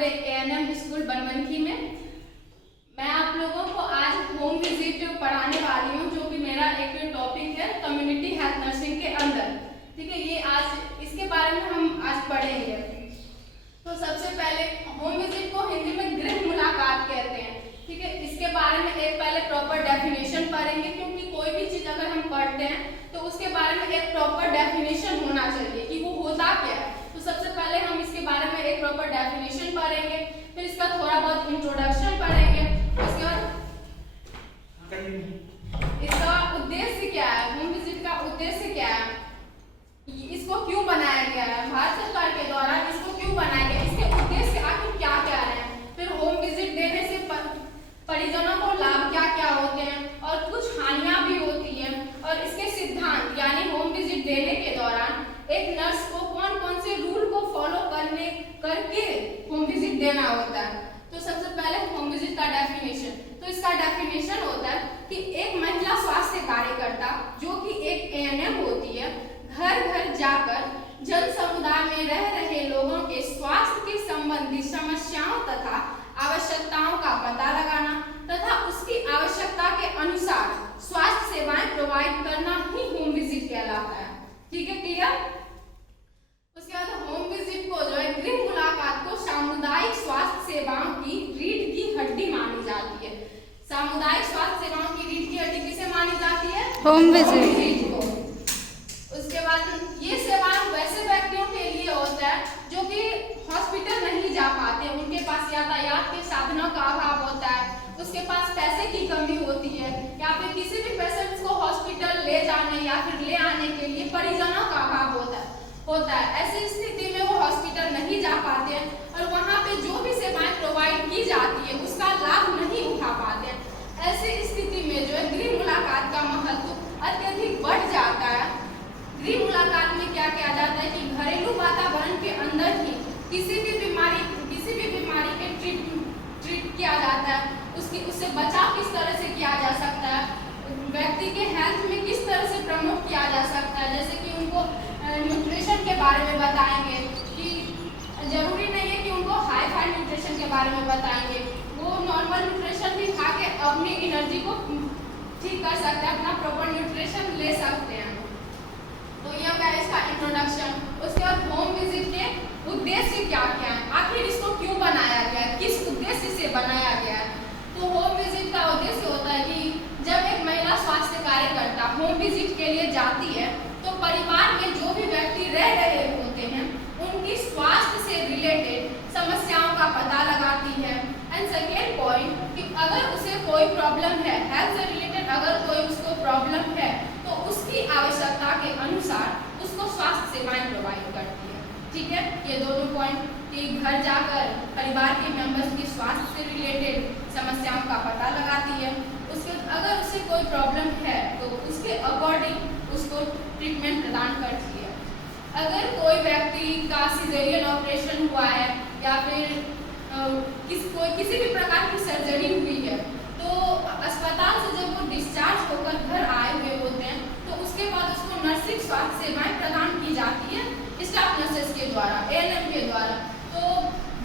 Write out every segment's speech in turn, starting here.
पे ANM school Banmankhi में। मैं आप लोगों को आज होम विजिट पढ़ाने वाली हूँ, जो कि मेरा एक टॉपिक है कम्युनिटी हेल्थ नर्सिंग के अंदर। ठीक है, ये आज इसके बारे में हम आज पढ़ेंगे। तो सबसे पहले होम विजिट को हिंदी में गृह मुलाकात कहते हैं। ठीक है, इसके बारे में एक पहले प्रॉपर डेफिनेशन पढ़ेंगे, क्योंकि कोई भी चीज अगर हम पढ़ते हैं तो उसके बारे में एक प्रॉपर डेफिनेशन होना चाहिए कि वो होता क्या है। तो सबसे पहले हम इसके बारे में एक प्रॉपर डेफिनेशन पढ़ेंगे, फिर इसका थोड़ा बहुत इंट्रोडक्शन पढ़ेंगे। उसके बाद इसका उद्देश्य क्या है, होम विजिट का उद्देश्य क्या है, इसको क्यों बनाया गया है, भारत सरकार के द्वारा इसको क्यों बनाया गया, इसके उद्देश्य आखिर क्या क्या है, फिर होम विजिट देने से परिजनों को लाभ क्या क्या होते हैं और कुछ हानियां भी होती हैं, और इसके सिद्धांत यानी होम विजिट देने के दौरान एक नर्स को कौन कौन से रूल को फॉलो करके होम विजिट देना होता है। तो सबसे पहले होम विजिट का डेफिनेशन। तो इसका डेफिनेशन होता है कि एक महिला स्वास्थ्य कार्यकर्ता जो कि एक एएनएम होती है, घर घर जाकर जन समुदाय में रह रहे लोगों के स्वास्थ्य के संबंधी समस्याओं तथा आवश्यकताओं का पता लगाना तथा उसकी आवश्यकता के अनुसार स्वास्थ्य सेवाएं प्रोवाइड करना ही होम विजिट कहलाता है। ठीक है, क्लियर। उसके बाद होम विजिट को जो है गृह मुलाकात को सामुदायिक स्वास्थ्य सेवाओं की रीढ़ की हड्डी मानी जाती है। सामुदायिक स्वास्थ्य सेवाओं की रीढ़ की हड्डी किसे मानी जाती है? होम विजिट को। उसके बाद ये सेवाएं वैसे व्यक्तियों के लिए होता है जो कि हॉस्पिटल नहीं जा पाते, उनके पास यातायात के साधनों का अभाव होता है, उसके पास पैसे की कमी होती है, या फिर किसी भी पेशेंट को हॉस्पिटल ले जाने या फिर ले आने के लिए परिजनों का अभाव होता है। ऐसी स्थिति में वो हॉस्पिटल नहीं जा पाते हैं और वहाँ पे जो भी सेवाएं प्रोवाइड की जाती है उसका लाभ नहीं उठा पाते हैं। ऐसी स्थिति में जो है गृह मुलाकात का महत्व अत्यधिक बढ़ जाता है। गृह मुलाकात में क्या किया जाता है कि घरेलू वातावरण के अंदर ही किसी भी बीमारी के ट्रीट किया जाता है, उससे बचाव किस तरह से किया जा सकता है, व्यक्ति के हेल्थ में किस तरह से प्रमोट किया जा सकता है। जैसे कि उनको न्यूट्रिशन के बारे में बताएंगे, कि जरूरी नहीं है कि उनको हाई फाई न्यूट्रिशन के बारे में बताएंगे, वो नॉर्मल न्यूट्रिशन भी खा के अपनी एनर्जी को ठीक कर सकते हैं, अपना प्रॉपर न्यूट्रिशन ले सकते हैं। तो यह क्या है इसका इंट्रोडक्शन। उसके बाद होम विजिट के उद्देश्य क्या क्या है, आखिर इसको क्यों बनाया गया है, किस उद्देश्य से बनाया गया है। तो होम विजिट का उद्देश्य होता है कि जब एक महिला स्वास्थ्य कार्यकर्ता होम विजिट के लिए जाती है तो परिवार में जो भी व्यक्ति रह रहे होते हैं उनकी स्वास्थ्य से रिलेटेड समस्याओं का पता लगाती है। एंड सेकेंड पॉइंट कि अगर उसे कोई प्रॉब्लम है, हेल्थ से रिलेटेड अगर कोई उसको प्रॉब्लम है तो उसकी आवश्यकता के अनुसार उसको स्वास्थ्य सेवाएं प्रोवाइड करती है। ठीक है, ये दोनों पॉइंट कि घर जाकर परिवार के मेंबर्स की स्वास्थ्य से रिलेटेड समस्याओं का पता लगाती है, उसके अगर उसे कोई प्रॉब्लम है तो उसके अकॉर्डिंग उसको ट्रीटमेंट प्रदान करती है। अगर कोई व्यक्ति का सिजेरियन ऑपरेशन हुआ है या फिर किसी भी प्रकार की सर्जरी हुई है तो अस्पताल से जब वो डिस्चार्ज होकर घर आए हुए होते हैं तो उसके बाद उसको नर्सिंग स्वास्थ्य सेवाएं प्रदान की जाती है स्टाफ नर्सेस के द्वारा, एएनएम के द्वारा। तो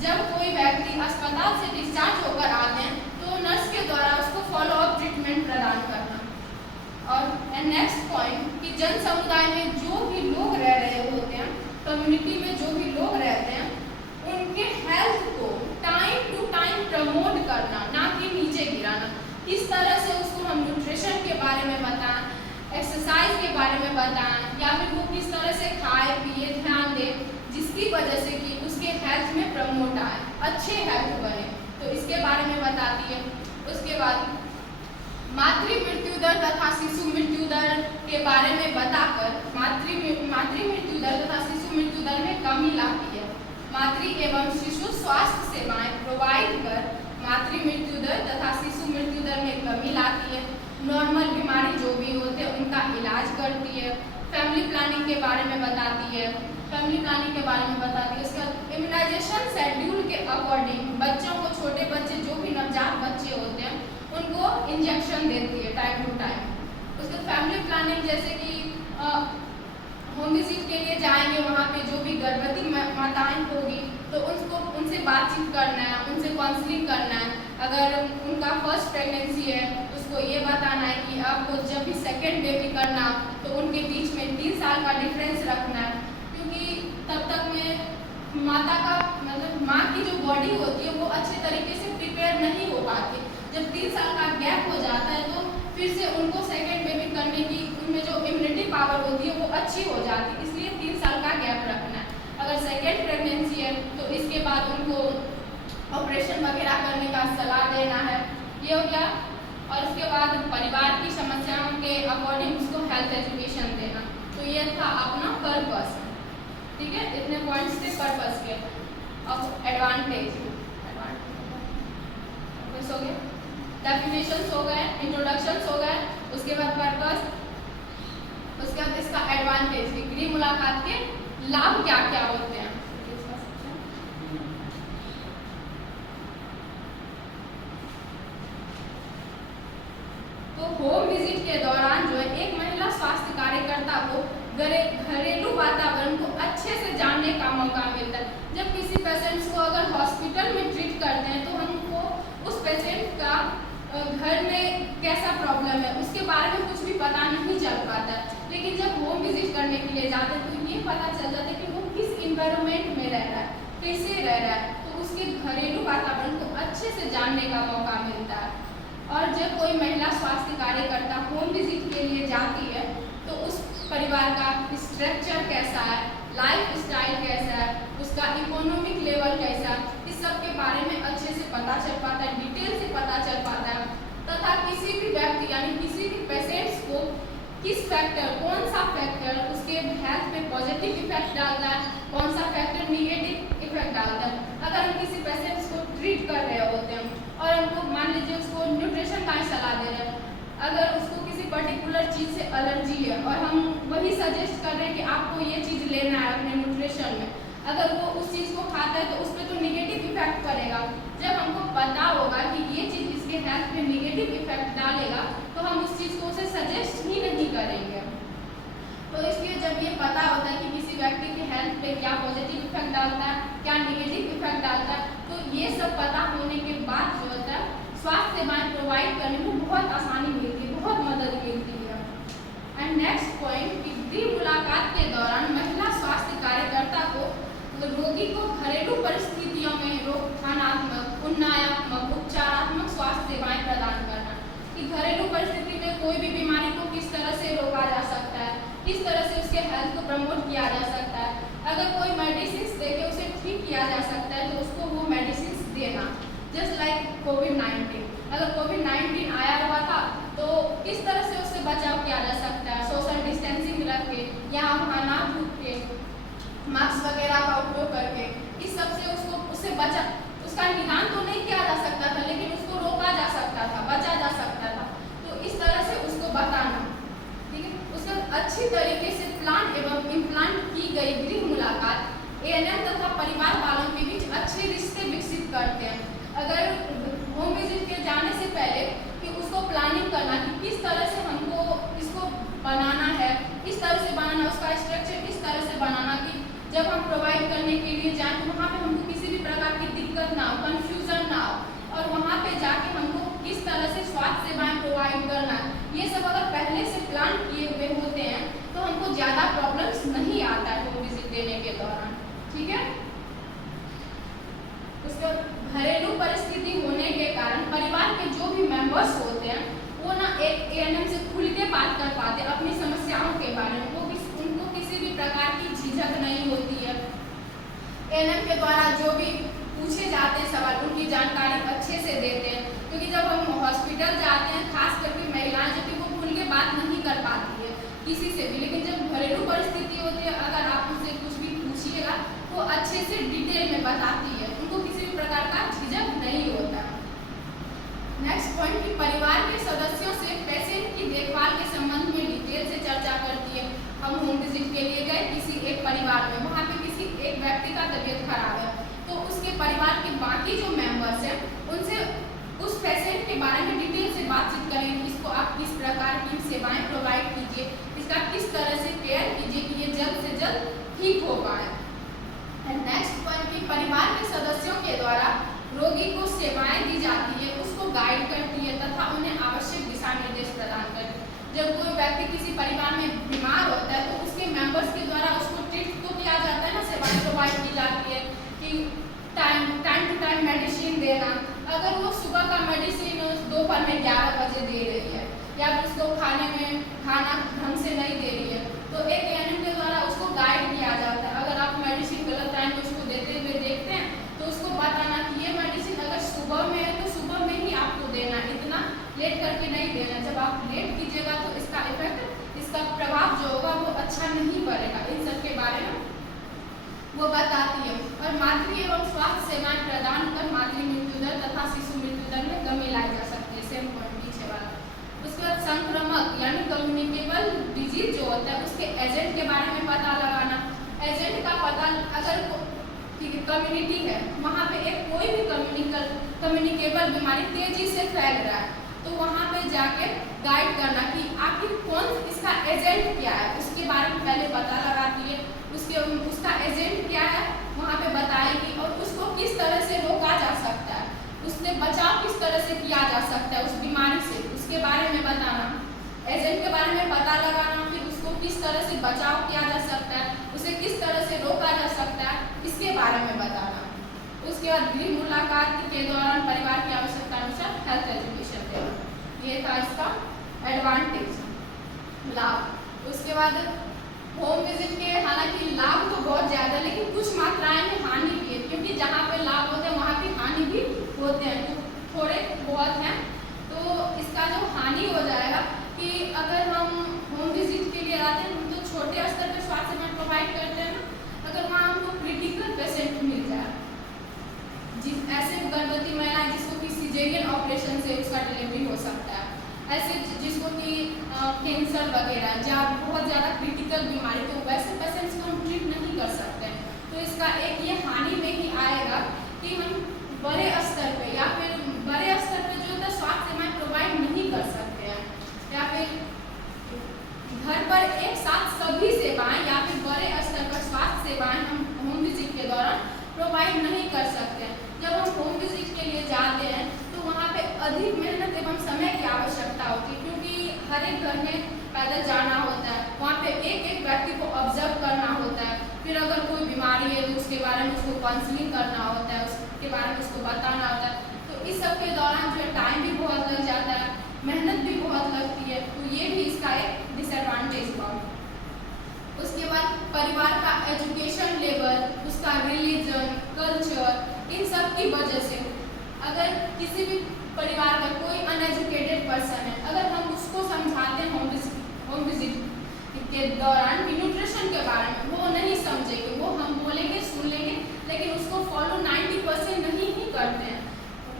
जब कोई व्यक्ति अस्पताल से डिस्चार्ज होकर आते हैं तो नर्स के द्वारा उसको फॉलो अप ट्रीटमेंट प्रदान करना। और नेक्स्ट पॉइंट कि जन समुदाय में जो भी लोग रह रहे होते हैं, कम्युनिटी में जो भी लोग रहते हैं, उनके हेल्थ को टाइम टू टाइम प्रमोट करना, ना कि नीचे गिराना। किस तरह से उसको हम न्यूट्रिशन के बारे में बताएं, एक्सरसाइज के बारे में बताएं, या फिर वो किस तरह से खाए पिए ध्यान दे जिसकी वजह से कि उसके हेल्थ में प्रमोट आए, अच्छे हेल्थ बने, तो इसके बारे में बताती है। उसके बाद मातृ मृत्यु दर तथा शिशु मृत्यु दर के बारे में बताकर मातृ मृत्यु दर तथा शिशु मृत्यु दर में कमी लाती है। मातृ एवं शिशु स्वास्थ्य सेवाएं प्रोवाइड कर मातृ मृत्यु दर तथा शिशु मृत्यु दर में कमी लाती है। नॉर्मल बीमारी जो भी होते हैं उनका इलाज करती है। फैमिली प्लानिंग के बारे में बताती है, उसके बाद इम्यूनाइजेशन शेड्यूल के अकॉर्डिंग बच्चों को, छोटे बच्चे जो भी नवजात बच्चे होते हैं उनको इंजेक्शन देती है टाइम टू टाइम। उसके फैमिली प्लानिंग जैसे कि होम विजिट के लिए जाएंगे, वहाँ पे जो भी गर्भवती माताएं होगी तो उनसे बातचीत करना है, उनसे काउंसलिंग करना है। अगर उनका फर्स्ट प्रेगनेंसी है तो उसको ये बताना है कि आपको जब भी सेकेंड बेबी करना तो उनके बीच में 3 साल का डिफरेंस रखना है, क्योंकि तब तक में माता का मतलब माँ की जो बॉडी होती है वो अच्छे तरीके से प्रिपेयर नहीं हो पाती। जब 3 साल का गैप हो जाता है तो फिर से उनको सेकेंड बेबी करने की उनमें जो इम्यूनिटी पावर होती है वो अच्छी हो जाती है, इसलिए 3 साल का गैप रखना है। अगर सेकेंड प्रेगनेंसी है तो इसके बाद उनको ऑपरेशन वगैरह करने का सलाह देना है, ये हो गया। और उसके बाद परिवार की समस्याओं के अकॉर्डिंग उसको हेल्थ एजुकेशन देना। तो ये था अपना पर्पस, ठीक है, इतने पॉइंट्स थे पर्पस के। अब एडवांटेज हो गए, डेफिनेशंस हो गए, इंट्रोडक्शंस हो गए, उसके बाद पर्पस, उसके बाद इसका एडवांटेज कि गृह मुलाकात के लाभ क्या क्या होते हैं। तो होम विजिट के दौरान जो है एक महिला स्वास्थ्य कार्यकर्ता को घरेलू वातावरण को अच्छे से जानने का मौका मिलता है। जब किसी पेशेंट्स को अगर हॉस्पिटल में ट्रीट करते हैं तो हमको उस पेशेंट का घर में कैसा प्रॉब्लम है उसके बारे में कुछ भी पता नहीं चल पाता है, लेकिन जब होम विजिट करने के लिए जाते हैं तो ये पता चल जाता है कि वो किस इन्वायरमेंट में रह रहा है, कैसे रह रहा है, तो उसके घरेलू वातावरण को अच्छे से जानने का मौका मिलता है। और जब कोई महिला स्वास्थ्य कार्यकर्ता होम विजिट के लिए जाती है तो उस परिवार का स्ट्रक्चर कैसा है, लाइफ स्टाइल कैसा है, उसका इकोनॉमिक लेवल कैसा है, इस सब के बारे में अच्छे से पता चल पाता है, डिटेल से पता चल पाता है। तथा किसी भी व्यक्ति यानी किसी भी पेशेंट्स को किस फैक्टर, कौन सा फैक्टर उसके हेल्थ पे पॉजिटिव इफेक्ट डालता है, कौन सा फैक्टर निगेटिव इफेक्ट डालता है। अगर हम किसी पेशेंट्स को ट्रीट कर रहे होते हैं और हमको मान लीजिए उसको न्यूट्रिशन का सलाह दे रहे हैं, अगर उसको किसी पर्टिकुलर चीज़ से एलर्जी है और हम वही सजेस्ट कर रहे हैं कि आपको ये चीज़ लेना है अपने न्यूट्रिशन में, अगर वो उस चीज़ को खाता है तो उस पर तो निगेटिव इफेक्ट पड़ेगा। जब हमको पता होगा कि ये चीज़ इसके हेल्थ पे निगेटिव इफेक्ट डालेगा तो हम उस चीज़ को उसे सजेस्ट ही नहीं करेंगे। तो इसलिए जब ये पता होता है कि किसी व्यक्ति के हेल्थ पे क्या पॉजिटिव इफेक्ट डालता है, क्या निगेटिव इफेक्ट डालता है, तो ये सब पता होने के बाद जो होता है स्वास्थ्य सेवाएं प्रोवाइड करने में बहुत आसानी मिलती है, बहुत मदद मिलती है। एंड नेक्स्ट पॉइंट कि गृह मुलाकात के दौरान महिला स्वास्थ्य कार्यकर्ता को रोगी को घरेलू परिस्थितियों में रोकथामात्मक, उन्नयनात्मक, उपचारात्मक स्वास्थ्य सेवाएं प्रदान करना, कि घरेलू परिस्थिति में कोई भी बीमारी को किस तरह से रोका जा सकता है, किस तरह से उसके हेल्थ को प्रमोट किया जा सकता है, अगर कोई मेडिसिन देके उसे ठीक किया जा सकता है तो उसको वो मेडिसिन देना। जस्ट लाइक कोविड-19, अगर कोविड-19 आया हुआ था तो किस तरह से उससे बचाव किया जा सकता है, सोशल डिस्टेंसिंग रख के, यहाँ वहाँ ना थूक के, मास्क वगैरह का उपयोग करके, इस सब से उससे बचा, उसका निदान तो नहीं किया जा सकता था लेकिन उसको रोका जा सकता था, बचा जा सकता था। तो इस तरह से उसको बताना, ठीक है। उसका अच्छी तरीके से प्लान एवं इम्प्लांट की गई गृह मुलाकात एएनएम तथा परिवार वालों के बीच अच्छे रिश्ते विकसित करते हैं। अगर होम विजिट के जाने से पहले कि उसको प्लानिंग करना कि किस तरह से हमको इसको बनाना है, इस तरह से बनाना, उसका स्ट्रक्चर इस तरह से बनाना कि जब हम प्रोवाइड करने के लिए जाएं तो वहाँ पे हमको किसी भी प्रकार की दिक्कत ना हो, कंफ्यूजन ना हो, और वहाँ पे जाके हमको किस तरह से स्वास्थ्य सेवाएं प्रोवाइड करना है, ये सब अगर पहले से प्लान किए हुए होते हैं तो हमको ज़्यादा प्रॉब्लम्स नहीं आता है होम विजिट देने के दौरान, ठीक है। उसका घरेलू परिस्थिति होने के कारण परिवार के जो भी मेंबर्स होते हैं वो ना एक एएनएम से खुल के बात कर पाते हैं अपनी समस्याओं के बारे में, उनको किसी भी प्रकार की झिझक नहीं होती है। एएनएम के द्वारा जो भी पूछे जाते हैं सवाल उनकी जानकारी अच्छे से देते हैं, क्योंकि जब हम हॉस्पिटल जाते हैं खास करके महिलाएं जो कि वो खुल के बात नहीं कर पाती है किसी से भी, लेकिन जब घरेलू परिस्थिति होती है अगर आप उनसे कुछ भी पूछिएगा वो अच्छे से डिटेल में बताती है, उनको किसी भी प्रकार का झिझक नहीं होता। नेक्स्ट पॉइंट कि परिवार के सदस्यों से पेशेंट की देखभाल के संबंध में डिटेल से चर्चा करती है। हम होम विजिट के लिए गए किसी एक परिवार में, वहाँ पे किसी एक व्यक्ति का तबीयत खराब है तो उसके परिवार के बाकी जो मेंबर्स हैं उनसे उस पेशेंट के बारे में डिटेल से बातचीत करें कि इसको आप किस प्रकार की सेवाएं प्रोवाइड कीजिए, इसका किस तरह से केयर कीजिए कि ये जल्द से जल्द ठीक हो पाए। नेक्स्ट पॉइंट कि परिवार के सदस्यों के द्वारा रोगी को सेवाएं दी जाती है, उसको गाइड करती है तथा उन्हें आवश्यक दिशा निर्देश प्रदान करती है। जब कोई व्यक्ति किसी परिवार में बीमार होता है तो उसके मेंबर्स के द्वारा उसको ट्रीट तो किया जाता है ना, सेवाएं प्रोवाइड की जाती है कि टाइम टू टाइम मेडिसिन देना। अगर वो सुबह का मेडिसिन दोपहर में 11 बजे दे रही है या उसको खाना ढंग से नहीं दे रही है तो एक एएनएम के द्वारा उसको गाइड किया जाता है। अगर आप मेडिसिन गलत टाइम पे उसको देते हुए देखते हैं तो उसको बताना कि ये मेडिसिन अगर सुबह में है तो सुबह में ही आपको देना, इतना लेट करके नहीं देना। जब आप लेट कीजिएगा तो इसका इफेक्ट, इसका प्रभाव जो होगा वो अच्छा नहीं पड़ेगा। इन सब के बारे में वो बताती है। और मातृ एवं स्वास्थ्य सेवाएं प्रदान कर मातृ मृत्यु दर तथा शिशु मृत्यु दर में कमी लाई जा सकती है। सेम पॉइंट पीछे वाला। उसके बाद संक्रमक यानी कम्युनिकेबल डिजीज जो होता है उसके एजेंट के बारे में पता लगाना। एजेंट का पता, अगर कम्युनिटी है वहाँ पे एक कोई भी कम्युनिकेबल बीमारी तेजी से फैल रहा है तो वहाँ पे जाके गाइड करना कि आखिर कौन इसका एजेंट क्या है, उसके बारे में पहले पता लगाती है। उसका एजेंट क्या है वहाँ पे बताएगी और उसको किस तरह से रोका जा सकता है, उससे बचाव किस तरह से किया जा सकता है उस बीमारी से, उसके बारे में बताना। एजेंट के बारे में पता लगाना, फिर उसको किस तरह से बचाव किया जा सकता है, उसे किस तरह से रोका जा सकता है, इसके बारे में बताना। उसके बाद गृह मुलाकात के दौरान परिवार की आवश्यकता अनुसार हेल्थ एजुकेशन देना। ये था इसका एडवांटेज, लाभ। उसके बाद होम विजिट के हालांकि लाभ तो बहुत ज़्यादा लेकिन कुछ मात्राएं में हानि भी है, क्योंकि जहाँ पे लाभ होते हैं वहाँ पे हानि भी होते हैं, तो थोड़े बहुत हैं। तो इसका जो हानि हो जाएगा कि अगर हम होम विजिट के लिए आते हैं तो छोटे स्तर पर स्वास्थ्य सेवाएं प्रोवाइड करते हैं ना, अगर वहाँ हमको क्रिटिकल पेशेंट मिल जाए, ऐसे गर्भवती महिलाएं जिसको कि सिजेरियन ऑपरेशन से उसका डिलीवरी हो सकता है, ऐसे जिसको कि कैंसर वगैरह या बहुत ज़्यादा क्रिटिकल बीमारी, तो वैसे पेशेंट्स को हम ट्रीट नहीं कर सकते। तो इसका एक ये हानि में ही आएगा कि हम बड़े स्तर पे या फिर बड़े स्तर पे जो होता है स्वास्थ्य सेवाएं प्रोवाइड नहीं कर सकते हैं, या फिर घर पर एक साथ सभी सेवाएं या फिर बड़े स्तर पर स्वास्थ्य सेवाएं हम होम विजिट के दौरान प्रोवाइड नहीं कर सकते। जब हम होम विजिट के लिए जाते हैं तो वहाँ पे अधिक मेहनत एवं समय की आवश्यकता होती है, क्योंकि हर एक घर में पैदल जाना होता है, वहाँ पे एक एक व्यक्ति को ऑब्जर्व करना होता है, फिर अगर कोई बीमारी है तो उसके बारे में उसको काउंसलिंग करना होता है, उसके बारे में उसको बताना होता है। तो इस सब के दौरान जो है टाइम भी बहुत लग जाता है, मेहनत भी बहुत लगती है, तो ये भी इसका एक डिसएडवांटेज हुआ। उसके बाद परिवार का एजुकेशन लेवल, उसका रिलीजन, कल्चर, इन सब की वजह से अगर किसी भी परिवार का कोई अनएजुकेटेड पर्सन है, अगर हम उसको समझाते हैं होम विजिट के दौरान कि न्यूट्रिशन के बारे में, वो नहीं समझेंगे, वो हम बोलेंगे सुन लेंगे लेकिन उसको फॉलो 90% नहीं ही करते हैं,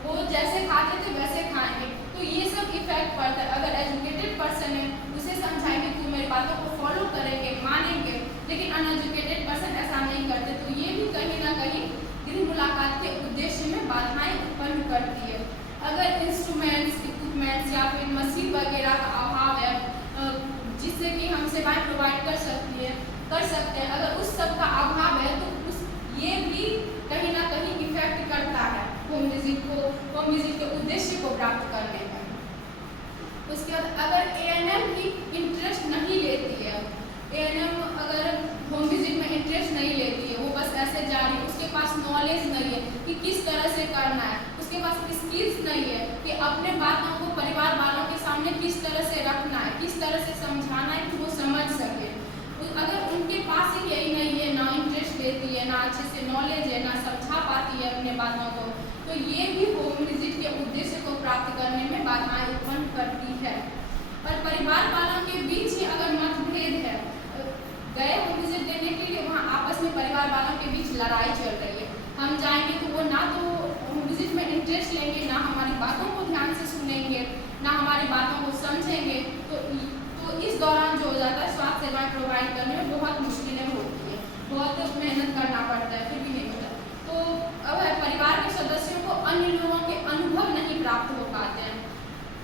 वो जैसे खाते थे वैसे खाएंगे। तो ये सब इफेक्ट पड़ता है। अगर एजुकेटेड पर्सन है उसे समझाएंगे कि मेरी बातों को फॉलो करेंगे, मानेंगे, लेकिन अनएजुकेटेड पर्सन ऐसा नहीं करते, तो ये भी कहीं ना कहीं गृह मुलाकात के उद्देश्य में बाधाएं उत्पन्न करती है। अगर इंस्ट्रूमेंट्स, इक्विपमेंट्स या फिर मशीन वगैरह का अभाव है जिससे कि हम सेवाएं प्रोवाइड कर सकते हैं, अगर उस सब का अभाव है तो ये भी कहीं ना कहीं इफेक्ट करता है होम विजिट के उद्देश्य को प्राप्त करने में। उसके बाद अगर एएनएम की इंटरेस्ट नहीं लेती है, एएनएम अगर होम विजिट में इंटरेस्ट नहीं लेती है, वो बस ऐसे जा रही है, उसके पास नॉलेज नहीं है कि किस तरह से करना है, उसके पास स्किल्स नहीं है कि अपने बातों को परिवार वालों के सामने किस तरह से रखना है, किस तरह से समझाना है कि वो समझ सके। अगर उनके पास ही यही नहीं है, ना इंटरेस्ट लेती है, ना अच्छे से नॉलेज है, ना समझा पाती है अपने बातों को, तो ये भी होम विजिट के उद्देश्य को प्राप्त करने में बाधाएं उत्पन्न करती है। और परिवार वालों के बीच ही अगर मतभेद है, गए होम विजिट देने के लिए वहाँ आपस में परिवार वालों के बीच लड़ाई चल रही है, हम जाएंगे तो वो ना तो होम विजिट में इंटरेस्ट लेंगे, ना हमारी बातों को ध्यान से सुनेंगे, ना हमारी बातों को समझेंगे, तो इस दौरान जो हो जाता है स्वास्थ्य सेवाएं प्रोवाइड करने में बहुत मुश्किलें होती है, बहुत मेहनत करना पड़ता है, फिर भी नहीं होता। तो अब परिवार के सदस्यों को अन्य लोगों के अनुभव नहीं प्राप्त हो पाते हैं।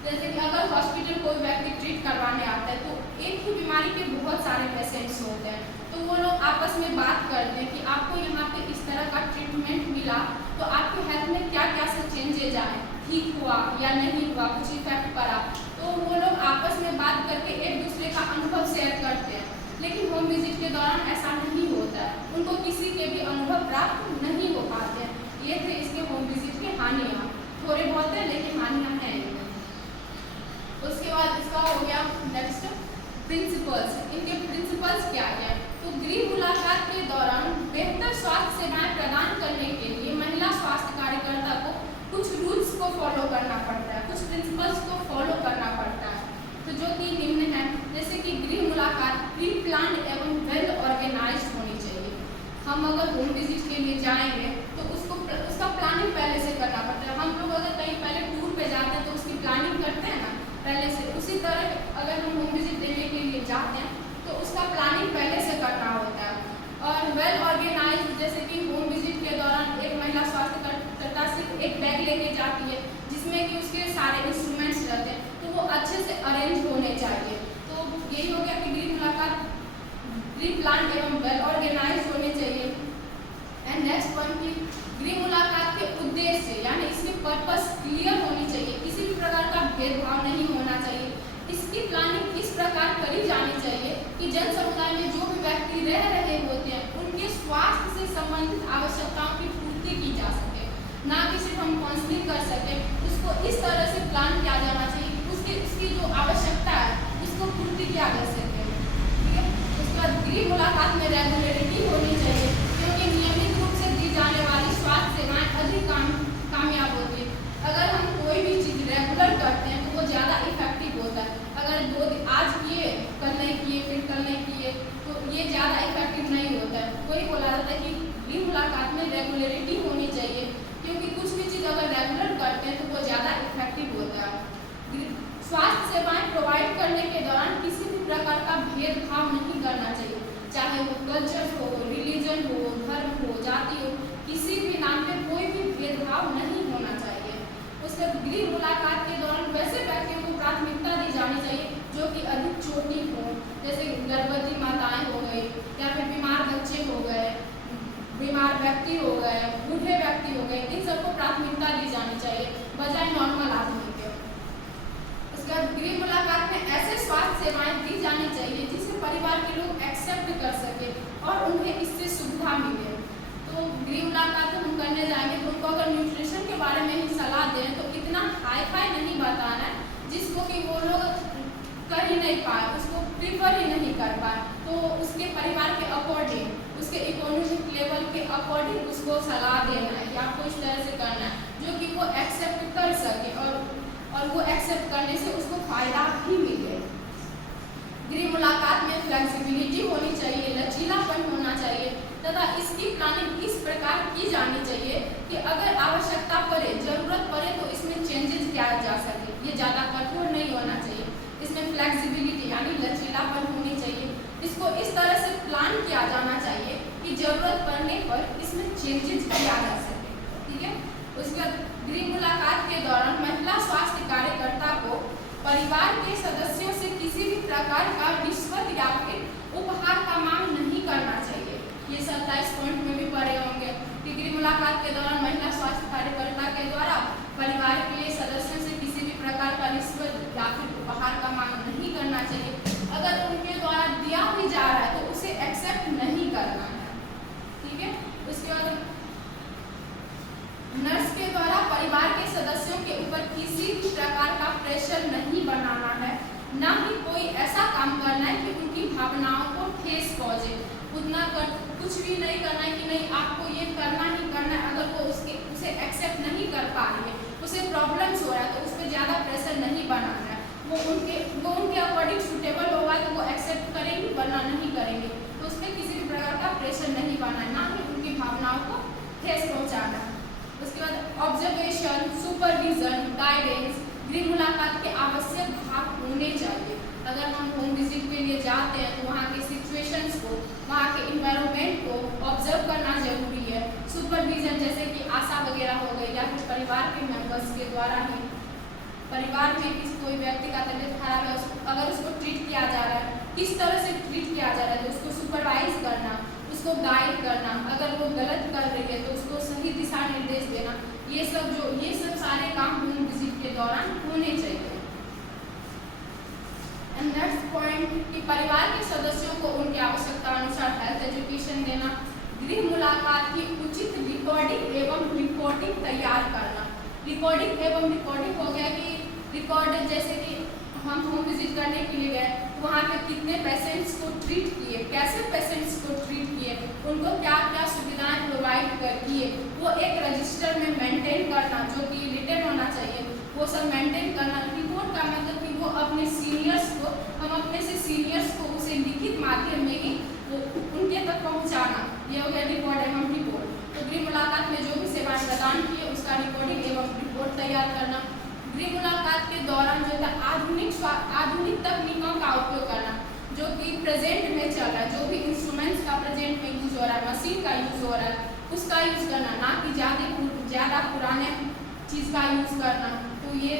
जैसे कि अगर हॉस्पिटल कोई व्यक्ति ट्रीट करवाने आता है तो एक ही बीमारी के बहुत सारे पेशेंट्स होते हैं, तो वो लोग आपस में बात करते हैं कि आपको यहाँ पे इस ठीक हुआ या नहीं हुआ, कुछ इफेक्ट पड़ा, तो वो लोग आपस में बात करके एक दूसरे का अनुभव शेयर करते हैं। लेकिन होम विजिट के दौरान ऐसा नहीं होता है, उनको किसी के भी अनुभव प्राप्त नहीं हो पाते हैं। ये थे इसके होम विजिट के हानियाँ, थोड़े बहुत है लेकिन हानियाँ हैं इनमें। उसके बाद इसका हो गया नेक्स्ट प्रिंसिपल्स। इनके प्रिंसिपल्स क्या है? तो गृह मुलाकात के दौरान बेहतर स्वास्थ्य सेवाएं प्रदान करने के लिए महिला स्वास्थ्य कार्यकर्ता को कुछ रूल्स को फॉलो करना पड़ता है, कुछ प्रिंसिपल्स को फॉलो करना पड़ता है। तो जो कि निम्न है, जैसे कि गृह मुलाकात प्री प्लान एवं वेल ऑर्गेनाइज होनी चाहिए। हम अगर होम विजिट के लिए जाएंगे तो उसका प्लानिंग पहले से करना पड़ता है। हम लोग अगर कहीं पहले टूर पे जाते हैं तो उसकी प्लानिंग करते हैं ना पहले से, उसी तरह अगर हम होम विजिट देने के लिए जाते हैं तो उसका प्लानिंग पहले से करना होता है। और वेल ऑर्गेनाइज, जैसे कि होम विजिट के दौरान एक महिला स्वास्थ्य कार्यकर्ता सिर्फ एक बैग लेके जाती है जिसमें कि उसके सारे इंस्ट्रूमेंट्स रहते हैं, तो वो अच्छे से अरेंज होने चाहिए। तो यही हो गया कि गृह मुलाकात प्री प्लान एवं वेल ऑर्गेनाइज होने चाहिए। एंड नेक्स्ट वन की गृह मुलाकात के उद्देश्य यानी इसकी पर्पस क्लियर होनी चाहिए, किसी भी प्रकार का भेदभाव नहीं होना चाहिए। इसकी प्लानिंग इस प्रकार करी जानी चाहिए कि जन समुदाय में जो भी व्यक्ति रह रहे होते हैं उनके स्वास्थ्य से संबंधित आवश्यकताओं की पूर्ति की जा सके, ना कि सिर्फ हम काउंसलिंग कर सके। उसको इस तरह से प्लान किया जाना चाहिए कि उसकी जो आवश्यकता है उसको पूर्ति किया जा सके। ठीक है, उसके बाद गृह मुलाकात में रेगुलरिटी होनी चाहिए, क्योंकि नियमित रूप से दी जाने वाली स्वास्थ्य सेवाएं अधिक कामयाब होती है। अगर हम कोई भी चीज़ रेगुलर करते हैं तो वो ज़्यादा इफेक्टिव होता है। अगर 2 दिन आज किए कल नहीं किए फिर कल नहीं किए तो ये ज़्यादा इफेक्टिव नहीं होता है। वही बोला जाता है कि गृह मुलाकात में रेगुलरिटी होनी चाहिए, क्योंकि कुछ भी चीज़ अगर रेगुलर करते हैं तो वो ज़्यादा इफेक्टिव होता है। स्वास्थ्य सेवाएं प्रोवाइड करने के दौरान किसी भी प्रकार का भेदभाव नहीं करना चाहिए, चाहे वो कल्चर हो, रिलीजन हो, धर्म हो, जाति हो, किसी भी नाम पे कोई भी भेदभाव नहीं होना चाहिए। उसके गृह मुलाकात के दौरान वैसे व्यक्तियों को प्राथमिकता दी जानी चाहिए जो कि अधिक चोटी हो, जैसे गर्भवती माताएं हो गई या फिर बीमार बच्चे हो गए, बीमार व्यक्ति हो गए, बूढ़े व्यक्ति हो गए, इन सबको प्राथमिकता दी जानी चाहिए बजाय नॉर्मल आदमी के। उसके बाद गृह मुलाकात में ऐसे स्वास्थ्य सेवाएं दी जानी चाहिए जिसे परिवार के लोग एक्सेप्ट कर सके और उन्हें इससे सुविधा मिले। तो गृह मुलाकात हम करने जाएंगे तो उनको अगर न्यूट्रिशन के बारे में ही सलाह दें तो इतना हाई फाई नहीं बताना है जिसको कि वो लोग कर ही नहीं पाए, उसको प्रीफर ही नहीं कर पाए। तो उसके परिवार के अकॉर्डिंग, उसके इकोनॉमिक लेवल के अकॉर्डिंग उसको सलाह देना है कि आपको इस तरह से करना है जो कि वो एक्सेप्ट कर सके और वो एक्सेप्ट करने से उसको फायदा भी मिले। गृह मुलाकात में फ्लेक्सिबिलिटी होनी चाहिए, लचीलापन होना चाहिए तथा इसकी प्लानिंग इस प्रकार की जानी चाहिए कि अगर आवश्यकता पड़े, जरूरत पड़े तो इसमें चेंजेस किया जा सके। ये ज़्यादा कठोर नहीं होना चाहिए, इसमें फ्लेक्सिबिलिटी यानी लचीलापन होनी चाहिए। इसको इस तरह से प्लान किया जाना चाहिए कि जरूरत पड़ने पर इसमें चेंजेस किया जा सके। ठीक है, उसके बाद गृह मुलाकात के दौरान महिला स्वास्थ्य कार्यकर्ता को परिवार के सदस्यों से किसी भी प्रकार का रिश्वत या फिर उपहार का मांग नहीं करना चाहिए। ये 27 पॉइंट में भी पढ़े होंगे कि गृह मुलाकात के दौरान महिला स्वास्थ्य कार्यकर्ता के द्वारा परिवार के सदस्यों से किसी भी प्रकार का रिश्वत या फिर उपहार का मांग नहीं करना चाहिए। अगर उनके द्वारा दिया भी जा रहा है तो उसे एक्सेप्ट नहीं करना है। ठीक है, उसके बाद नर्स के द्वारा परिवार के सदस्यों के ऊपर किसी भी प्रकार का प्रेशर नहीं बनाना है, ना ही कोई ऐसा काम करना है कि उनकी भावनाओं को ठेस पहुंचे। कुछ भी नहीं करना है कि नहीं आपको ये करना ही करना है। अगर वो उसे एक्सेप्ट नहीं कर पा रही है, उसे प्रॉब्लम्स हो रहा है तो उस पर ज़्यादा प्रेशर नहीं बनाना है। वो उनके अकॉर्डिंग सूटेबल होगा तो वो एक्सेप्ट करेंगी, वरना नहीं करेंगे। तो उस पर किसी भी प्रकार का प्रेशर नहीं बनाना है, ना ही उनकी भावनाओं को ठेस पहुँचाना। उसके बाद ऑब्जर्वेशन, सुपरविजन, गाइडेंस गृह मुलाकात के आवश्यक भाग होने चाहिए। अगर हम होम विजिट के लिए जाते हैं तो वहाँ के सिचुएशंस को, वहाँ के इन्वायरमेंट को ऑब्जर्व करना जरूरी है। सुपरविजन जैसे कि आशा वगैरह हो गई या फिर परिवार के मेंबर्स के द्वारा ही, परिवार में किसी कोई व्यक्ति का तबीयत खराब है, अगर उसको ट्रीट किया जा रहा है, किस तरह से ट्रीट किया जा रहा है, तो उसको सुपरवाइज करना, उसको गाइड करना। अगर वो गलत कर रही है तो उसको सही दिशा निर्देश देना, ये सब सारे काम होम विजिट के दौरान होने चाहिए। एंड नेक्स्ट पॉइंट कि परिवार के सदस्यों को उनकी आवश्यकता अनुसार हेल्थ एजुकेशन देना, गृह मुलाकात की उचित रिकॉर्डिंग एवं रिपोर्टिंग तैयार करना। रिकॉर्डिंग एवं रिपोर्टिंग हो गया कि रिकॉर्ड जैसे कि हम होम विजिट करने के लिए गए, वहाँ पे कितने पेशेंट्स को ट्रीट किए, कैसे पेशेंट्स को ट्रीट किए, उनको क्या क्या सुविधाएं प्रोवाइड किए, वो एक रजिस्टर में मेंटेन करना जो कि रिटर्न होना चाहिए, वो सब मेंटेन करना। रिपोर्ट का मतलब कि वो अपने सीनियर्स को, हम अपने से सीनियर्स को उसे लिखित माध्यम में ही उनके तक पहुँचाना, ये हो गया रिकॉर्ड एवं रिपोर्ट। तो गृह मुलाकात में जो भी सेवाएं प्रदान किए उसका रिकॉर्डिंग एवं रिपोर्ट तैयार करना। गृह मुलाकात के दौरान जो है आधुनिक तकनीकों का उपयोग करना जो कि प्रेजेंट में चल रहा है, जो भी इंस्ट्रूमेंट्स का प्रेजेंट में यूज हो रहा है, मशीन का यूज हो रहा है, उसका यूज करना, ना कि ज़्यादा पुराने चीज़ का यूज करना। तो ये